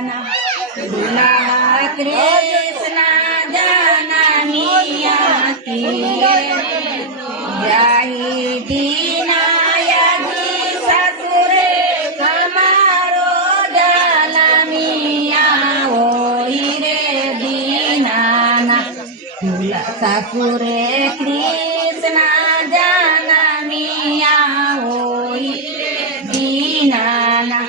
दुल्हा कृष्ण जननिया की जाहि दीना यदि ससुरे हमारो जनमिया ओहि रे दीनाना ससुरे कृष्ण जनमिया ओहि दीनाना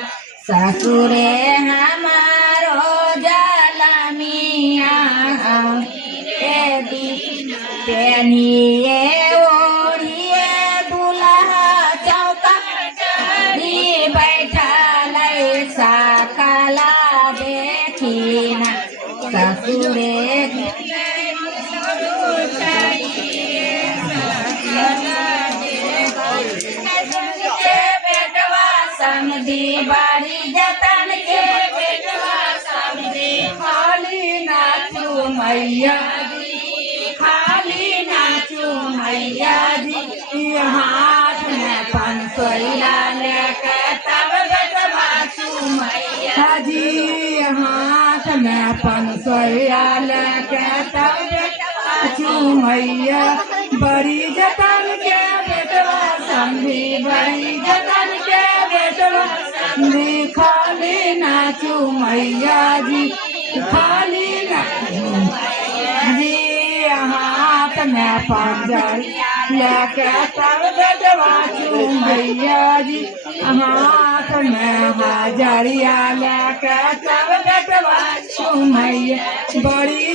ससुरे हमारो जलमिया पेनिए ओढ़िए दुल्हा चौका चढ़ी बैठल सकला देखिना ससुरे बेटवा समधी बारी जतन के बेटवा समधी खाली नाचू मैया जी खाली नाचू मैया जी हाथ में पंसोइया लेके तब बेटवा चू मैया जी हाथ में पंसोइया लेके तब बेटवा चू मैया बड़ी जतन के बेटवा समधी बड़ी जतन के बेटवा समधी खाली नाचू मैया जी खाली नाचू जी हाथ में पंजर लेके तब बेटवा चू मैया जी हाथ में हजरिया लेके तब बेटवा चू मैया बड़ी